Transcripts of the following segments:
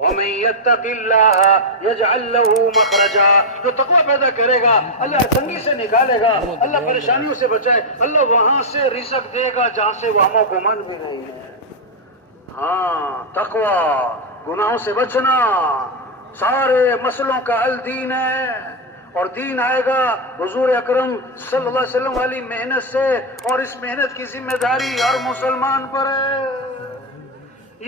وَمَن يَتَّقِ اللَّهَ يَجْعَل لَّهُ مَخْرَجًا، جو تقوی پیدا کرے گا اللہ تنگی سے نکالے گا، اللہ پریشانیوں سے بچائے، اللہ وہاں سے رزق دے گا جہاں سے وہم و گمان بھی نہیں ہے۔ ہاں، تقوی، گناہوں سے بچنا، سارے مسئلوں کا حل دین ہے، اور دین آئے گا حضور اکرم صلی اللہ علیہ وسلم والی محنت سے، اور اس محنت کی ذمہ داری ہر مسلمان پر ہے۔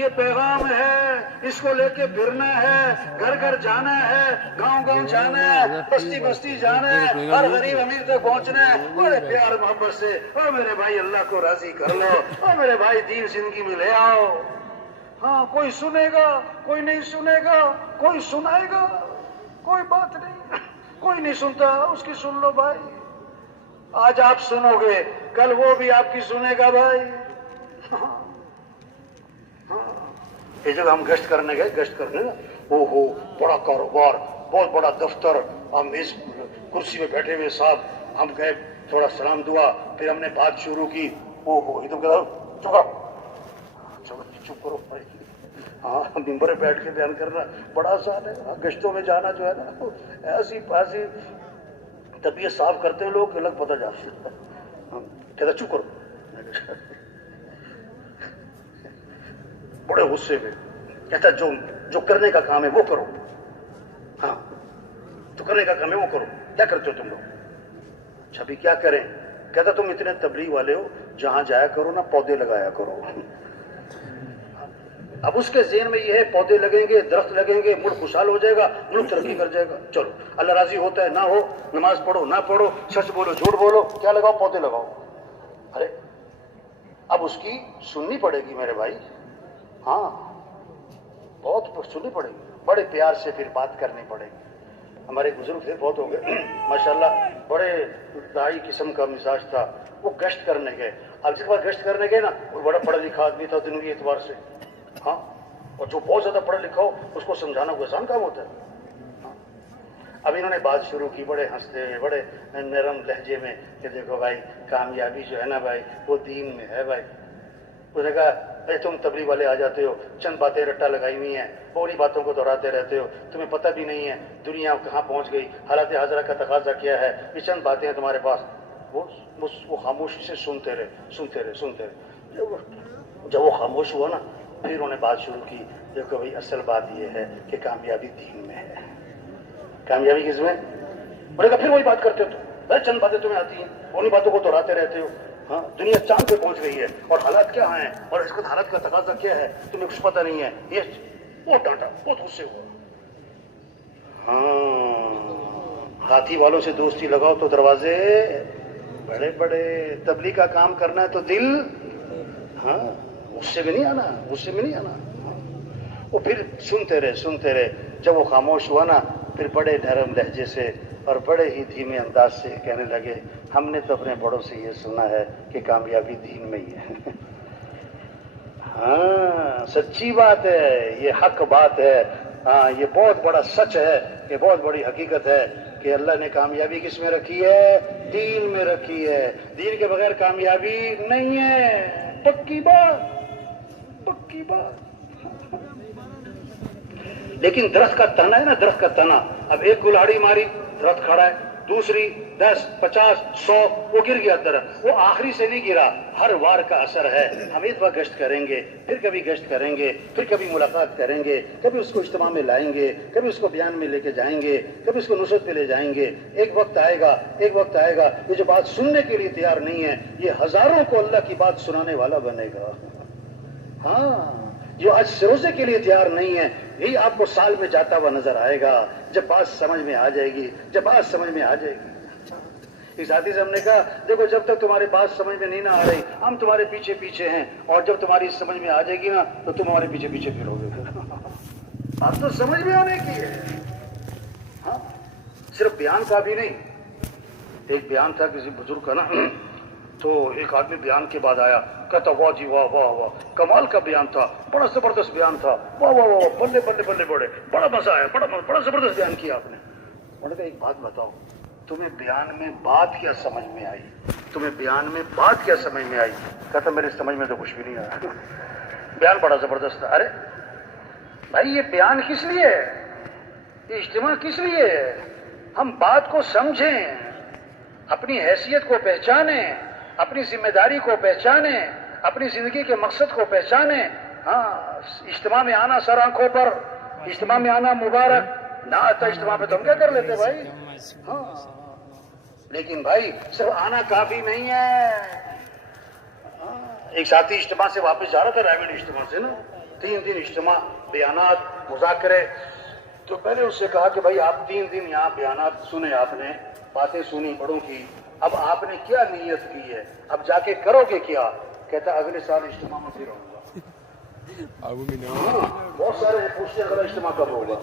یہ پیغام ہے، اس کو لے کے پھرنا ہے، گھر گھر جانا ہے، گاؤں گاؤں جانا ہے، بستی بستی جانا ہے، ہر غریب امیر تک پہنچنا ہے، بڑے پیار محبت سے، او میرے بھائی اللہ کو راضی کر لو، او میرے بھائی دین زندگی میں لے آؤ۔ ہاں، کوئی سنے گا، کوئی نہیں سنے گا، کوئی سنائے گا، کوئی بات نہیں، کوئی نہیں سنتا اس کی سن لو بھائی، آج آپ سنو گے کل وہ بھی آپ کی سنے گا بھائی۔ یہ جگہ ہم گشت کرنے گئے، گشت کرنے نا، او ہو بڑا کاروبار، بہت بڑا دفتر، ہم اس کرسی پہ بیٹھے ہوئے صاحب، ہم گئے تھوڑا سلام دعا، پھر ہم نے بات شروع کی، او ہو ادھر کرو، چپ کرو بھائی، ہاں ممبر پہ بیٹھ کے بیان کرنا بڑا آسان ہے، گشتوں میں جانا جو ہے نا ایسی پاسی طبیعت صاف کرتے ہیں لوگ الگ پتہ جاتا ہے، کہتا چپ کرو، بڑے غصے میں کہتا جو کرنے کا کام ہے وہ کرو، ہاں جو کرنے کا کام ہے وہ کرو، کیا کرتے ہو تم لوگ؟ اچھا بھی کیا کریں؟ کہتا تم اتنے تبلیغ والے ہو، جہاں جایا کرو نا پودے لگایا کرو۔ اب اس کے ذہن میں یہ ہے پودے لگیں گے، درخت لگیں گے، ملک خوشحال ہو جائے گا، ملک ترقی کر جائے گا، چلو اللہ راضی ہوتا ہے نہ ہو، نماز پڑھو نہ پڑھو، سچ بولو جھوٹ بولو، کیا لگاؤ؟ پودے لگاؤ۔ ارے اب اس کی سننی پڑے گی میرے بھائی، ہاں بہت سننی پڑے گی، بڑے پیار سے پھر بات کرنی پڑے گی۔ ہمارے بزرگ تھے، بہت ہو گئے ماشاءاللہ، بڑے دائی قسم کا مزاج تھا، وہ گشت کرنے گئے، اب جس بار گشت کرنے گئے نا، وہ بڑا پڑھا لکھا آدمی تھا دنوی اعتبار سے، ہاں، اور جو بہت زیادہ پڑھا لکھا ہو اس کو سمجھانا کوئی آسان کام ہوتا ہے۔ اب انہوں نے بات شروع کی بڑے ہنستے ہوئے، بڑے نرم لہجے میں کہ دیکھو بھائی کامیابی جو ہے نا بھائی وہ دین میں ہے بھائی۔ اس نے کہا اے تم تبلیغ والے آ جاتے ہو، چند باتیں رٹا لگائی ہوئی ہیں، بولی باتوں کو دہراتے رہتے ہو، تمہیں پتہ بھی نہیں ہے دنیا کہاں پہنچ گئی، حالات حاضرہ کا تقاضا کیا ہے، یہ چند باتیں ہیں تمہارے پاس۔ وہ خاموشی سے سنتے رہے۔ جب وہ خاموش ہوا نا، پھر انہوں نے بات شروع کی، دیکھو بھائی اصل بات یہ ہے کہ کامیابی دین میں ہے۔ کامیابی کس میں؟ انہوں نے کہا پھر وہی بات کرتے ہو، چند باتیں تمہیں آتی ہیں، انہی باتوں کو دہراتے رہتے ہو۔ ہاں دنیا چاند پہ پہنچ گئی ہے، اور حالات کیا ہیں، اور اس وقت حالات کا تقاضا کیا ہے، تمہیں کچھ پتہ نہیں ہے۔ یہ بہت ڈانٹا، بہت غصے ہوا۔ ہاں ہاتھی والوں سے دوستی لگاؤ تو دروازے بڑے بڑے، تبلیغ کا کام کرنا ہے تو دل، ہاں غصے میں نہیں آنا۔ وہ پھر سنتے رہے، جب وہ خاموش ہوا نا، پھر بڑے نرم لہجے سے اور بڑے ہی دھیمے انداز سے کہنے لگے، ہم نے تو اپنے بڑوں سے یہ سنا ہے کہ کامیابی دین میں ہی ہے۔ ہاں سچی بات ہے، یہ حق بات ہے، ہاں یہ بہت بڑا سچ ہے، یہ بہت بڑی حقیقت ہے کہ اللہ نے کامیابی کس میں رکھی ہے؟ دین میں رکھی ہے، دین کے بغیر کامیابی نہیں ہے، پکی بات۔ لیکن درخت کا تنا ہے نا، درخت کا تنا، اب ایک کلاڑی ماری درخت کھڑا ہے، دوسری 10 50 100 وہ گر گیا درخت، وہ آخری سے نہیں گرا، ہر وار کا اثر ہے۔ ہم ایک بار گشت کریں گے، پھر کبھی گشت کریں گے، پھر کبھی ملاقات کریں گے، کبھی اس کو اجتماع میں لائیں گے، کبھی اس کو بیان میں لے کے جائیں گے، کبھی اس کو نصرت پہ لے جائیں گے۔ ایک وقت آئے گا یہ جو بات سننے کے لیے تیار نہیں ہے، یہ ہزاروں کو اللہ کی بات سنانے والا بنے گا۔ ہاں جو آج سروزے کے لیے تیار نہیں ہے، یہی آپ کو سال میں جاتا ہوا نظر آئے گا، جب بات سمجھ میں آ جائے گی۔ اس ساتھی سے ہم نے کہا دیکھو جب تک تمہاری بات سمجھ میں نہیں نہ آ رہی، ہم تمہارے پیچھے ہیں، اور جب تمہاری سمجھ میں آ جائے گی نا تو تم ہمارے پیچھے پھرو گے۔ بات تو سمجھ میں آنے کی ہے، ہاں صرف بیان کا بھی نہیں۔ ایک بیان تھا کسی بزرگ کا نا، تو ایک آدمی بیان کے بعد آیا، کہتا واہ جی واہ واہ واہ، کمال کا بیان تھا، بڑا زبردست بیان تھا، واہ واہ واہ، بلے بلے بلے، بڑا مزہ آیا، بڑا زبردست بیان کیا آپ نے۔ انہوں نے کہا ایک بات بتاؤ، تمہیں بیان میں بات کیا سمجھ میں آئی؟ کہتا میرے سمجھ میں تو کچھ بھی نہیں آیا، بیان بڑا زبردست تھا۔ ارے بھائی یہ بیان کس لیے ہے؟ یہ اجتماع کس لیے ہے؟ ہم بات کو سمجھیں، اپنی حیثیت کو پہچانیں، اپنی ذمہ داری کو پہچانیں، اپنی زندگی کے مقصد کو پہچانیں۔ ہاں اجتماع میں آنا سر آنکھوں پر، اجتماع میں آنا مبارک، نہ آتا اجتماع پہ تو ہم کیا کر لیتے بھائی؟ ہاں لیکن بھائی صرف آنا کافی نہیں ہے۔ ایک ساتھی اجتماع سے واپس جا رہا تھا، رائے گڑھ اجتماع سے نا، 3 دن اجتماع، بیانات، مذاکرے۔ تو پہلے اس سے کہا کہ بھائی آپ 3 دن یہاں بیانات سنے، آپ نے باتیں سنی بڑوں کی، اب آپ نے کیا نیت کی ہے، اب جا کے کرو گے کیا؟ کہتا اگلے سال اجتماع میں پھر رہوں گا۔ بہت سارے پوچھتے اگلا اجتماع کب ہوگا؟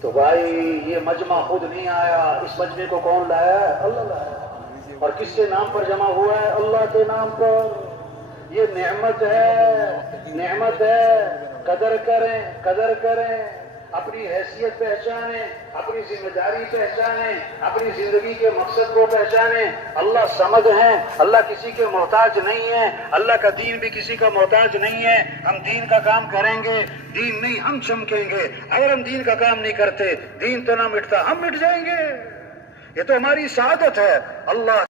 تو بھائی یہ مجمع خود نہیں آیا، اس مجمع کو کون لایا ہے؟ اللہ لایا۔ اور کس کے نام پر جمع ہوا ہے؟ اللہ کے نام پر۔ یہ نعمت ہے، نعمت ہے، قدر کریں، قدر کریں، اپنی حیثیت پہچانیں، اپنی ذمہ داری پہچانیں، اپنی زندگی کے مقصد کو پہچانیں۔ اللہ سمد ہیں، اللہ کسی کے محتاج نہیں ہے، اللہ کا دین بھی کسی کا محتاج نہیں ہے۔ ہم دین کا کام کریں گے، دین نہیں ہم چمکیں گے۔ اگر ہم دین کا کام نہیں کرتے، دین تو نہ مٹتا، ہم مٹ جائیں گے۔ یہ تو ہماری سعادت ہے۔ اللہ